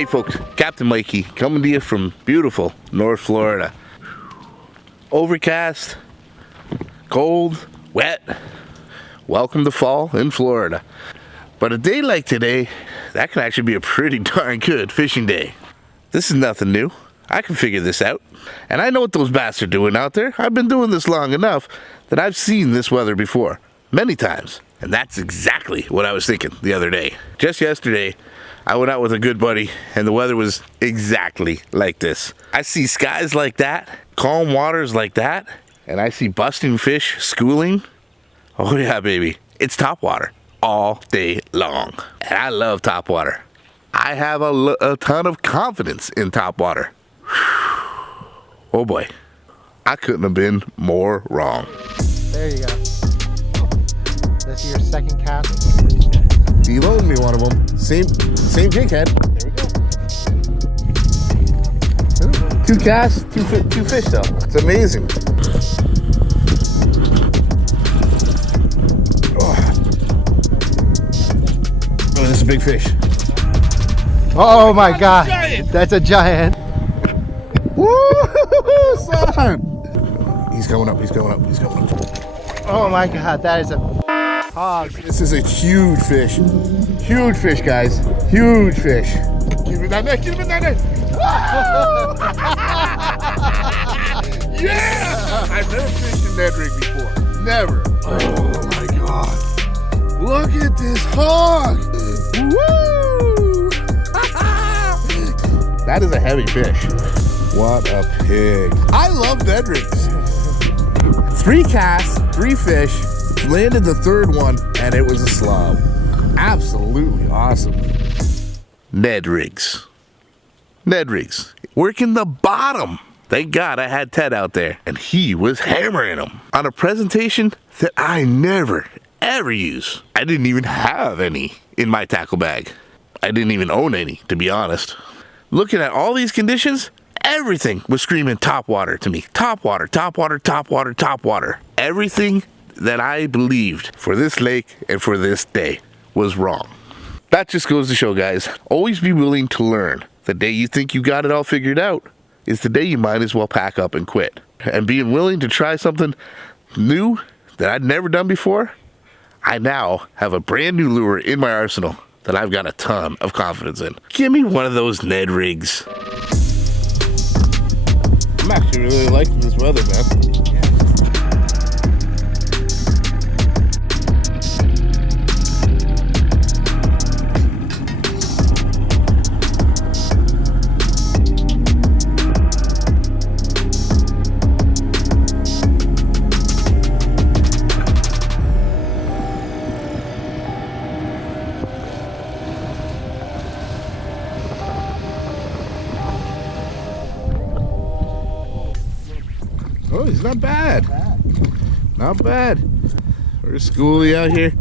Hey folks, Captain Mikey coming to you from beautiful North Florida. Overcast, cold, wet. Welcome to fall in Florida. But a day like today, that can actually be a pretty darn good fishing day. This is nothing new. I can figure this out. And I know what those bass are doing out there. I've been doing this long enough that I've seen this weather before, many times. And that's exactly what I was thinking the other day. Just yesterday, I went out with a good buddy and the weather was exactly like this. I see skies like that, calm waters like that, and I see busting fish schooling. Oh yeah, baby. It's topwater all day long. And I love topwater. I have a ton of confidence in topwater. Oh boy. I couldn't have been more wrong. There you go. This is your second cast. He loaned me one of them. Same jig head. There we go. Ooh. 2 casts, two fish though. It's amazing. Oh, this is a big fish. Oh my God, that's a giant. Woo, son! He's coming up, he's coming up, he's coming up. Oh my God, that is a hog. This is a huge fish. Huge fish, guys. Huge fish. Give me that net, give me that net. Yeah! I've never fished a Ned Rig before. Never. Oh my God. Look at this hog. Woo! That is a heavy fish. What a pig. I love Ned Rigs. 3 casts, 3 fish, landed the 3rd one, and it was a slob. Absolutely awesome. Ned Rigs. Ned Rigs. Working the bottom. Thank God I had Ted out there, and he was hammering them on a presentation that I never, ever use. I didn't even have any in my tackle bag. I didn't even own any, to be honest. Looking at all these conditions, everything was screaming topwater to me. Topwater, topwater, topwater, topwater. Everything that I believed for this lake and for this day was wrong. That just goes to show, guys, always be willing to learn. The day you think you got it all figured out is the day you might as well pack up and quit. And being willing to try something new that I'd never done before, I now have a brand new lure in my arsenal that I've got a ton of confidence in. Give me one of those Ned Rigs. I'm actually really liking this weather, man. Oh, he's not bad. Not bad. We're schooly out here.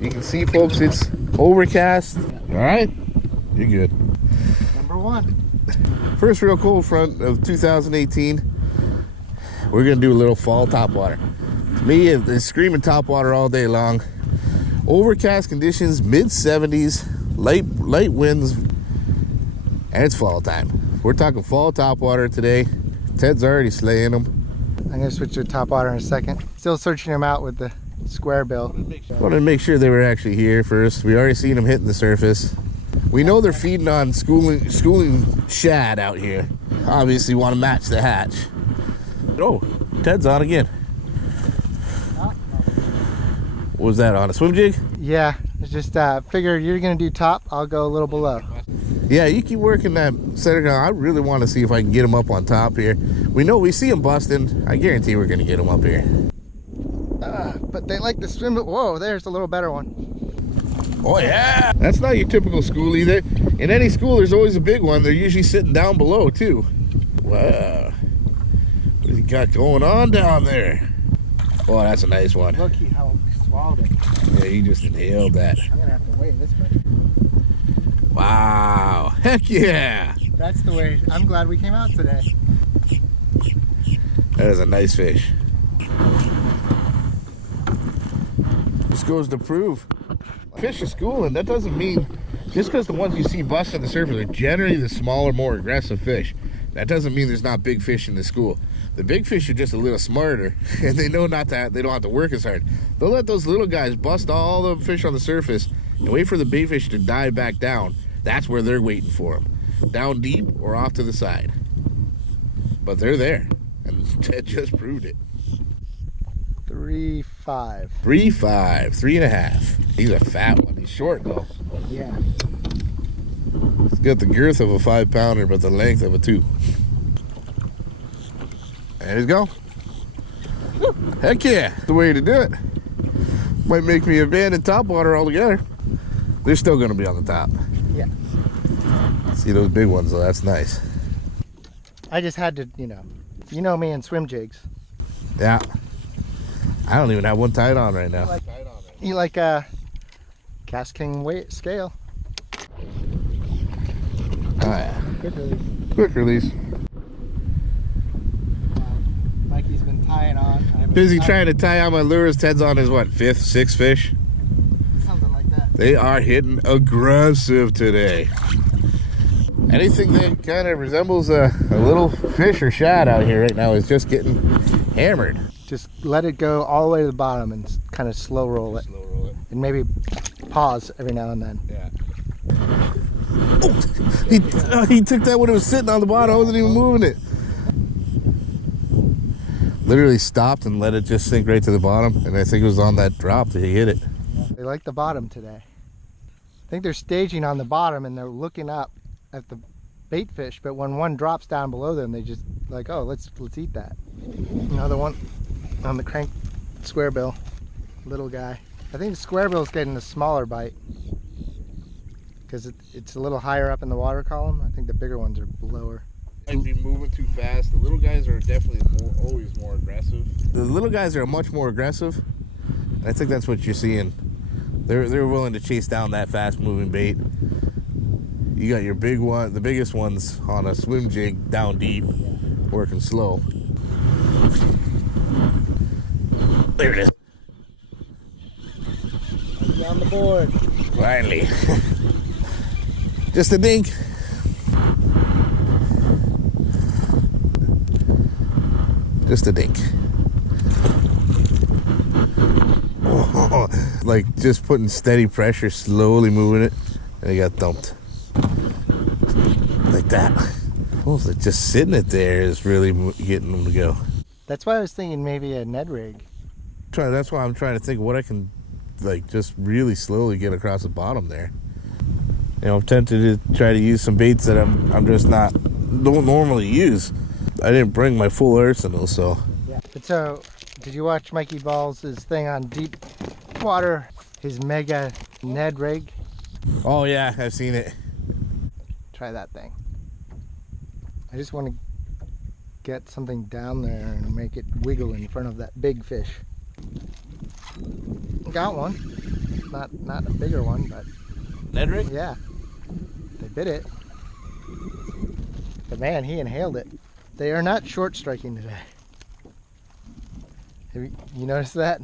You can see, folks, it's overcast. All right, you're good. Number 1. First real cold front of 2018. We're gonna do a little fall topwater. To me, it's screaming topwater all day long. Overcast conditions, mid 70s, light winds, and it's fall time. We're talking fall topwater today. Ted's already slaying them. I'm gonna switch to topwater in a second. Still searching them out with the square bill. Wanted to make sure they were actually here first. We already seen them hitting the surface. We know they're feeding on schooling shad out here. Obviously want to match the hatch. Oh, Ted's on again. What was that, on a swim jig? Yeah, it's just figure you're gonna do top, I'll go a little below. Yeah, you keep working that center gun. I really want to see if I can get him up on top here. We know we see him busting. I guarantee we're going to get him up here. But they like to swim. Whoa, there's a little better one. Oh yeah! That's not your typical schoolie. In any school, there's always a big one. They're usually sitting down below too. Wow. What has he got going on down there? Oh, that's a nice one. Look how he swallowed it. Yeah, he just inhaled that. I'm going to have to weigh this way. Wow. Heck yeah. That's the way. I'm glad we came out today. That is a nice fish. This goes to prove fish are schooling. That doesn't mean Just because the ones you see bust on the surface are generally the smaller, more aggressive fish, that doesn't mean there's not big fish in the school. The big fish are just a little smarter, and they know not that they don't have to work as hard. They'll let those little guys bust all the fish on the surface and wait for the big fish to dive back down. That's where they're waiting for them, down deep or off to the side. But they're there, and Ted just proved it. 3.5. 3.5, 3.5. He's a fat one. He's short though. Yeah. He's got the girth of a 5-pounder, but the length of a 2. There you go. Heck yeah, the way to do it. Might make me abandon Topwater altogether. They're still gonna be on the top. Yeah. See those big ones though, that's nice. I just had to, you know me and swim jigs. Yeah. I don't even have one tied on right now. You like KastKing weight scale? Oh yeah. Good release. Quick release. Mikey's been tying on. Busy trying to tie on my lures. Ted's on his what, 5th, 6th fish? Something like that. They are hitting aggressive today. Anything that kind of resembles a little fish or shad out here right now is just getting hammered. Just let it go all the way to the bottom and kind of slow roll it. Slow roll it. And maybe pause every now and then. Yeah. Oh, he took that when it was sitting on the bottom. I wasn't even moving it. Literally stopped and let it just sink right to the bottom. And I think it was on that drop that he hit it. They like the bottom today. I think they're staging on the bottom and they're looking up at the bait fish, but when one drops down below them, they just like, oh, let's eat that. Another one on the crank square bill, little guy. I think the square bill's getting the smaller bite because it's a little higher up in the water column. I think the bigger ones are lower. Might be moving too fast. The little guys are definitely always more aggressive. The little guys are much more aggressive. I think that's what you're seeing. They're willing to chase down that fast moving bait. You got your big one, the biggest ones on a swim jig down deep, working slow. There it is. On the board. Finally. Just a dink. Just a dink. Oh, like just putting steady pressure, slowly moving it, and it got dumped. Like that. Oh, so just sitting it there is really getting them to go. That's why I was thinking maybe a Ned rig. That's why I'm trying to think of what I can like just really slowly get across the bottom there. You know, I'm tempted to try to use some baits that I'm just don't normally use. I didn't bring my full arsenal, so. Yeah. But so, did you watch Mikey Balls' thing on deep water? His mega Ned rig? Oh yeah, I've seen it. Try that thing. I just want to get something down there and make it wiggle in front of that big fish. Got one. Not a bigger one, but Ned rig? yeah. They bit it. But man, he inhaled it. They are not short striking today. Have you noticed that?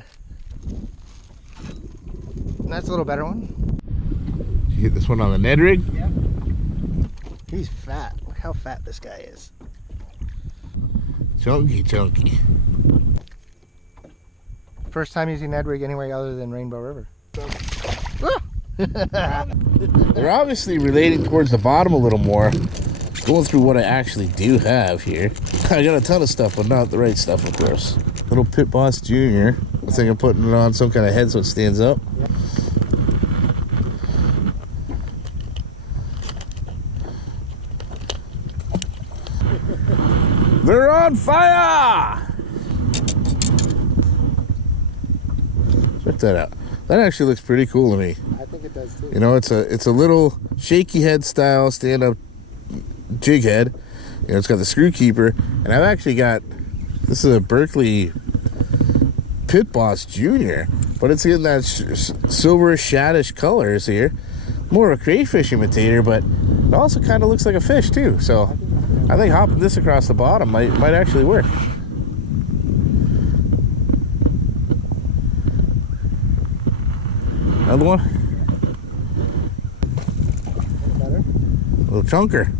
That's a little better one. Did you hit this one on the Ned rig? Yeah. He's fat. Look how fat this guy is. Chunky, chunky. First time using Ned rig anywhere other than Rainbow River. They're obviously relating towards the bottom a little more. Going through what I actually do have here. I got a ton of stuff, but not the right stuff, of course. Little Pit Boss Jr. I think I'm putting it on some kind of head so it stands up. Yep. They're on fire! Check that out. That actually looks pretty cool to me. I think it does too. You know, it's a little shaky head style stand-up jig head. You know, it's got the screw keeper, and I've actually got, this is a Berkeley Pit Boss Jr., but it's in that silver shaddish colors here. More of a crayfish imitator, but it also kind of looks like a fish too. So I think hopping this across the bottom might actually work. Another one? Little chunker.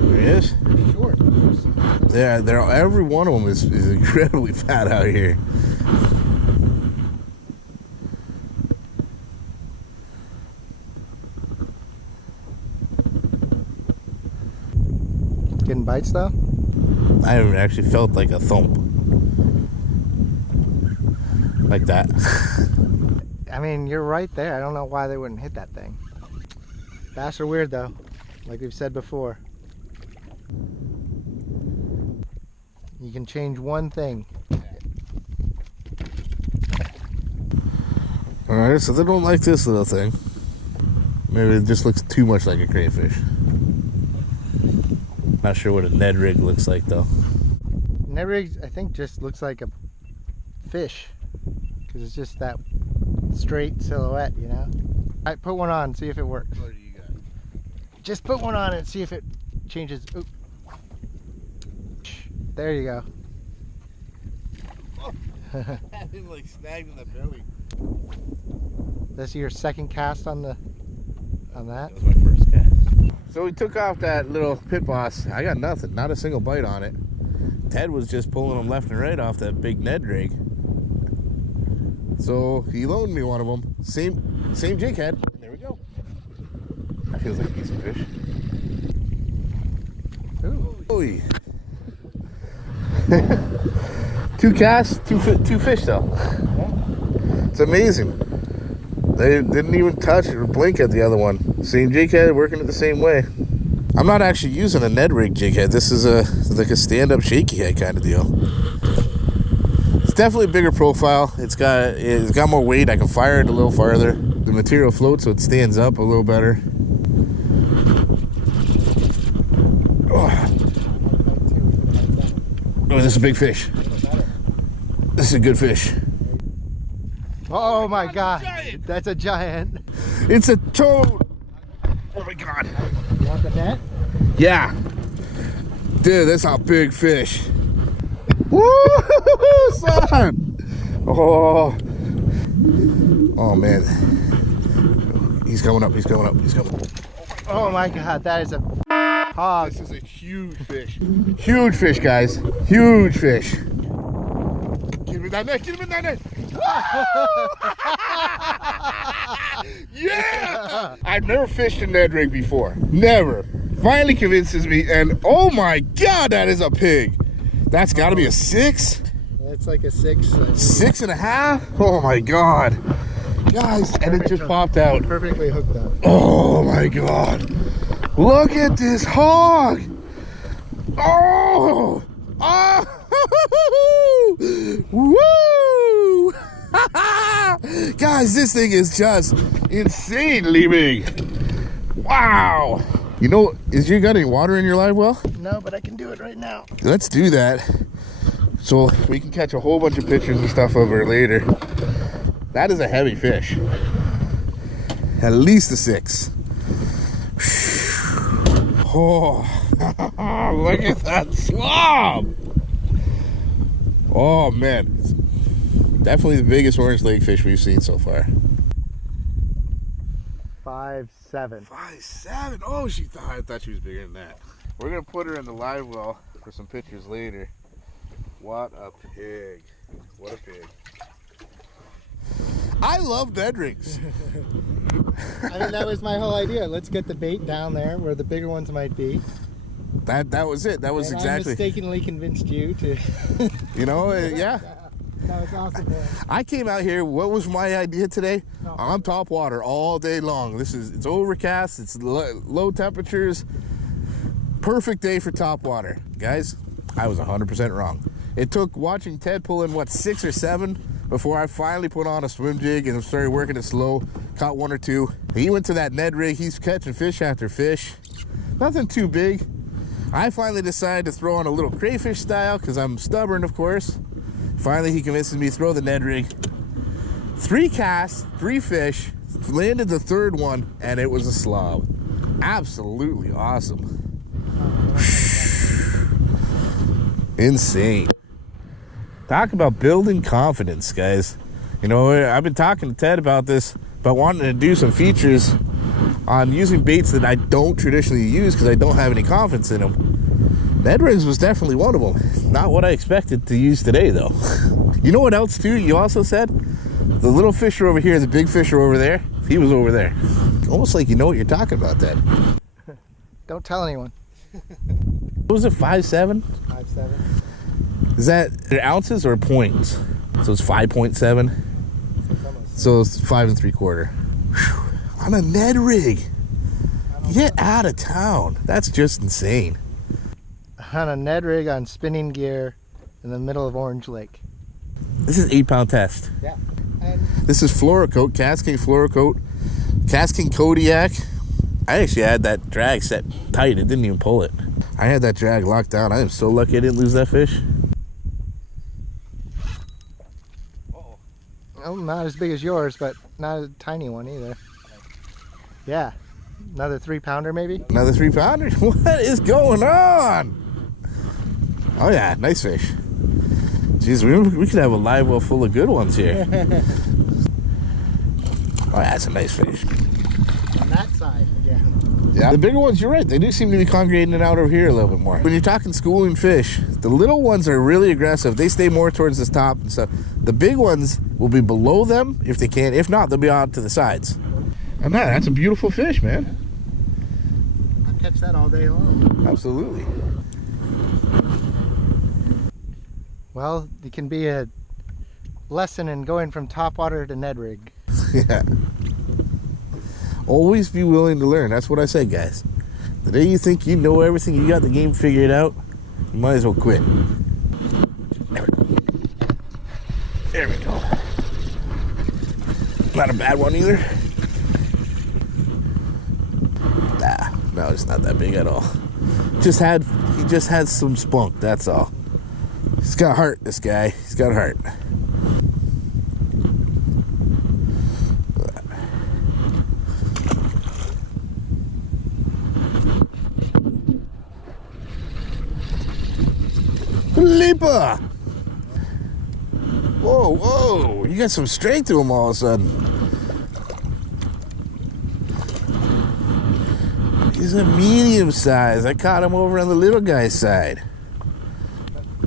There he is. Short. They're every one of them is incredibly fat out here. Getting bites though? I haven't actually felt like a thump. Like that. I mean, you're right there. I don't know why they wouldn't hit that thing. Bass are weird though, like we've said before. You can change one thing. Alright, so they don't like this little thing. Maybe it just looks too much like a crayfish. Not sure what a Ned Rig looks like though. Ned Rigs, I think, just looks like a fish. Because it's just that straight silhouette, you know? Alright, put one on, see if it works. What do you got? Just put one on and see if it changes. Oop. There you go. That is like snagged in the belly. This is your second cast on that? That was my first cast. So we took off that little pit boss. I got nothing, not a single bite on it. Ted was just pulling them left and right off that big Ned Rig. So he loaned me one of them. Same jig head. And there we go. That feels like a decent fish. Ooh. 2 casts, two fish though. It's amazing. They didn't even touch or blink at the other one. Same jig head, working it the same way. I'm not actually using a Ned Rig jig head. This is like a stand-up shaky head kind of deal. It's definitely a bigger profile. It's got more weight. I can fire it a little farther. The material floats so it stands up a little better. Oh, this is a big fish. This is a good fish. Oh my god, that's a giant. It's a toad. Oh my god. You want the net? Yeah. Dude, that's a big fish. Woo, son. Oh. Oh man. He's coming up, he's coming up, he's coming up. Oh my god, that is a hog. This is a huge fish. Huge fish, guys. Huge fish. Get him in that net, get him in that net. Yeah! I've never fished a Ned Rig before. Never. Finally convinces me, and oh my god, that is a pig. That's got to be a 6. That's like a 6. 6.5? Oh my god. Guys, and it just popped out. Perfectly hooked up. Oh my god. Look at this hog. Oh! Oh! Woo! Guys, this thing is just insanely big. Wow. You know, you got any water in your live well? No, but I can do it right now. Let's do that. So we can catch a whole bunch of pictures and stuff of her later. That is a heavy fish. At least a 6. Oh, look at that slob. Oh man, definitely the biggest orange lake fish we've seen so far. 5'7". 5'7". Oh, I thought she was bigger than that. We're gonna put her in the live well for some pictures later. What a pig. What a pig. I love Ned Rigs. I mean, that was my whole idea. Let's get the bait down there where the bigger ones might be. That was it. That was and exactly. I mistakenly convinced you to. You know, yeah. That was awesome. I came out here. What was my idea today? On Topwater all day long. It's overcast. It's low temperatures. Perfect day for Topwater, guys. I was 100% wrong. It took watching Ted pull in what 6 or 7 before I finally put on a swim jig and started working it slow. Caught 1 or 2. He went to that Ned Rig. He's catching fish after fish. Nothing too big. I finally decided to throw on a little crayfish style because I'm stubborn, of course. Finally, he convinces me to throw the Ned Rig. 3 casts, 3 fish. Landed the 3rd one, and it was a slob. Absolutely awesome. Insane. Talk about building confidence, guys. You know, I've been talking to Ted about this, about wanting to do some features on using baits that I don't traditionally use because I don't have any confidence in them. Ned Rigs was definitely one of them. Not what I expected to use today, though. You know what else, too? You also said the little fish are over here, the big fish are over there. He was over there. Almost like you know what you're talking about, Ted. Don't tell anyone. What was it, 5.7? 5.7. Is that ounces or points? So it's 5.7. So it's 5 3/4. On a Ned rig. Get out of town. That's just insane. On a Ned rig on spinning gear in the middle of Orange Lake. This is 8-pound test. Yeah. And this is Fluorocoat, KastKing Fluorocoat, KastKing Kodiak. I actually had that drag set tight. It didn't even pull it. I had that drag locked down. I am so lucky I didn't lose that fish. oh, not as big as yours, but not a tiny one either. Yeah. Another 3-pounder maybe? Another 3-pounder? What is going on? Oh yeah, nice fish. Jeez, we could have a live well full of good ones here. Oh yeah, that's a nice fish. On that side again. Yeah, the bigger ones, you're right. They do seem to be congregating it out over here a little bit more. When you're talking schooling fish, the little ones are really aggressive. They stay more towards the top and stuff. The big ones will be below them if they can. If not, they'll be out to the sides. And that's a beautiful fish, man. I'd catch that all day long. Absolutely. Well, it can be a lesson in going from Topwater to Ned Rig. Yeah. Always be willing to learn. That's what I say, guys. The day you think you know everything, you got the game figured out, you might as well quit. There we go. There we go. Not a bad one either. Nah, no, it's not that big at all. He just had some spunk, that's all. He's got heart, this guy. He's got heart. Leaper! Whoa, whoa! You got some strength to him all of a sudden. He's a medium size. I caught him over on the little guy's side.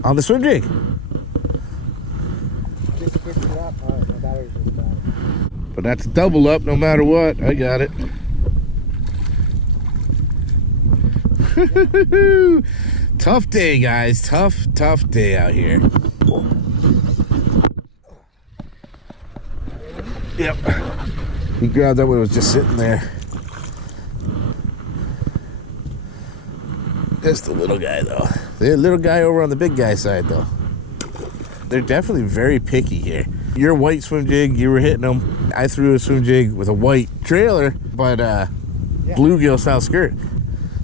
On the swim jig. But that's a double up no matter what. I got it. Tough day, guys. Tough day out here. Yep. He grabbed that when it was just sitting there. Just the little guy, though. The little guy over on the big guy side, though. They're definitely very picky here. Your white swim jig, you were hitting them. I threw a swim jig with a white trailer, but bluegill style skirt.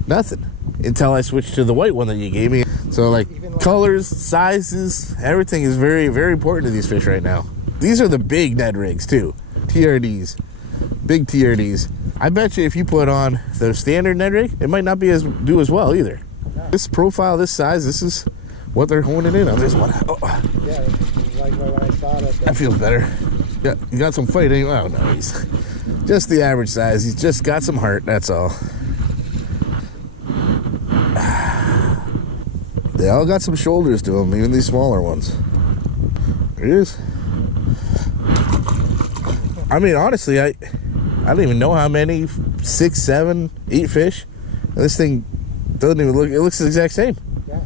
Nothing. Until I switched to the white one that you gave me. So, like, colors, sizes, everything is very, very important to these fish right now. These are the big Ned Rigs, too. TRDs. Big TRDs. I bet you if you put on the standard Ned Rig, it might not do as well either. This profile, this size, this is what they're honing in on. There's one. Oh. Yeah, like when I saw it. That feels better. Yeah, you got some fight anyway. Oh no, he's just the average size. He's just got some heart, that's all. They all got some shoulders to them, even these smaller ones. There it is. I mean, honestly, I don't even know how many, 6, 7, 8 fish. And this thing doesn't even look, it looks the exact same. Yeah.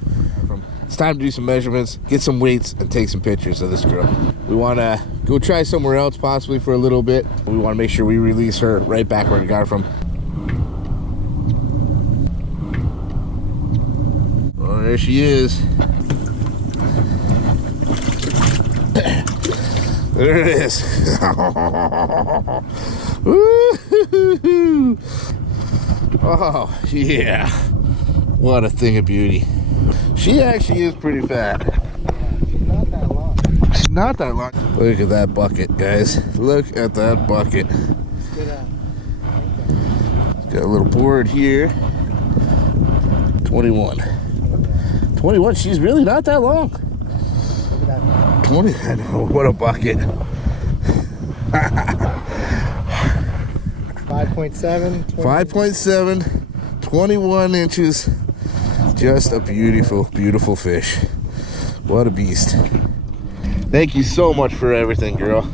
It's time to do some measurements, get some weights, and take some pictures of this girl. We want to go try somewhere else, possibly for a little bit. We want to make sure we release her right back where we got her from. Oh, there she is. There it is. Oh, yeah. What a thing of beauty. She actually is pretty fat. She's not that long. She's not that long. Look at that bucket, guys. Look at that bucket. Got a little board here. 21. 21. She's really not that long. 20. I know, what a bucket. 5.7. 5.7, 21 inches. Just a beautiful, beautiful fish. What a beast. Thank you so much for everything, girl.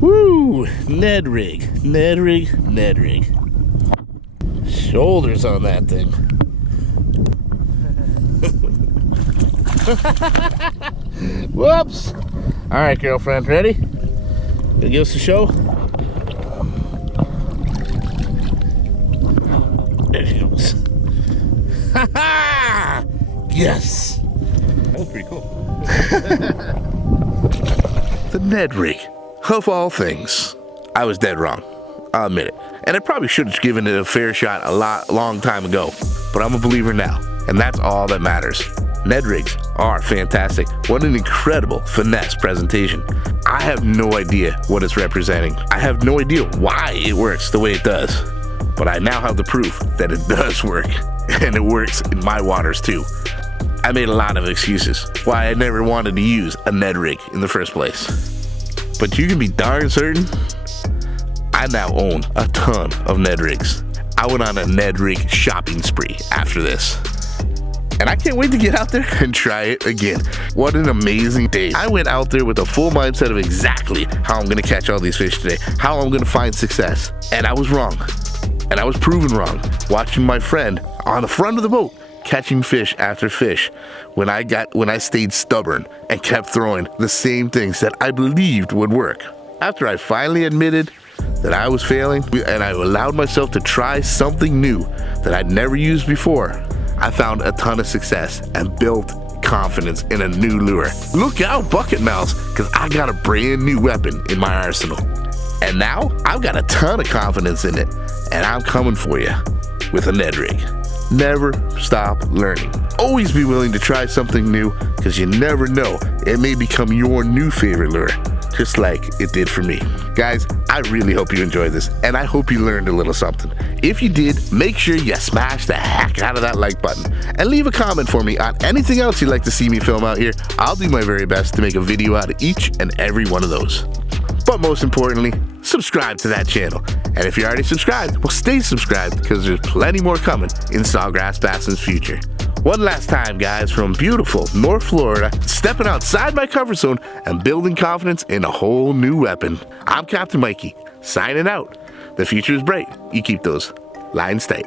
Woo! Ned Rig, Ned Rig, Ned Rig. Shoulders on that thing. Whoops! All right, girlfriend, ready? Gonna give us a show? There she goes. Ha ha! Yes! That was pretty cool. The Ned Rig. Of all things, I was dead wrong. I'll admit it. And I probably should have given it a fair shot a long time ago. But I'm a believer now, and that's all that matters. Ned Rigs are fantastic. What an incredible finesse presentation. I have no idea what it's representing. I have no idea why it works the way it does. But I now have the proof that it does work. And it works in my waters too. I made a lot of excuses why I never wanted to use a Ned Rig in the first place. But you can be darn certain, I now own a ton of Ned Rigs. I went on a Ned Rig shopping spree after this. And I can't wait to get out there and try it again. What an amazing day. I went out there with a full mindset of exactly how I'm gonna catch all these fish today, how I'm gonna find success. And I was wrong. And I was proven wrong, watching my friend on the front of the boat catching fish after fish when I stayed stubborn and kept throwing the same things that I believed would work. After I finally admitted that I was failing and I allowed myself to try something new that I'd never used before, I found a ton of success and built confidence in a new lure. Look out, bucket mouths, because I got a brand new weapon in my arsenal. And now I've got a ton of confidence in it, and I'm coming for you with a Ned Rig. Never stop learning. Always be willing to try something new, because you never know, it may become your new favorite lure, just like it did for me. Guys, I really hope you enjoyed this, and I hope you learned a little something. If you did, make sure you smash the heck out of that like button, and leave a comment for me on anything else you'd like to see me film out here. I'll do my very best to make a video out of each and every one of those. But most importantly, subscribe to that channel. And if you're already subscribed, well, stay subscribed, because there's plenty more coming in SawGrassBassin's future. One last time, guys, from beautiful North Florida, stepping outside my comfort zone and building confidence in a whole new weapon. I'm Captain Mikey, signing out. The future is bright. You keep those lines tight.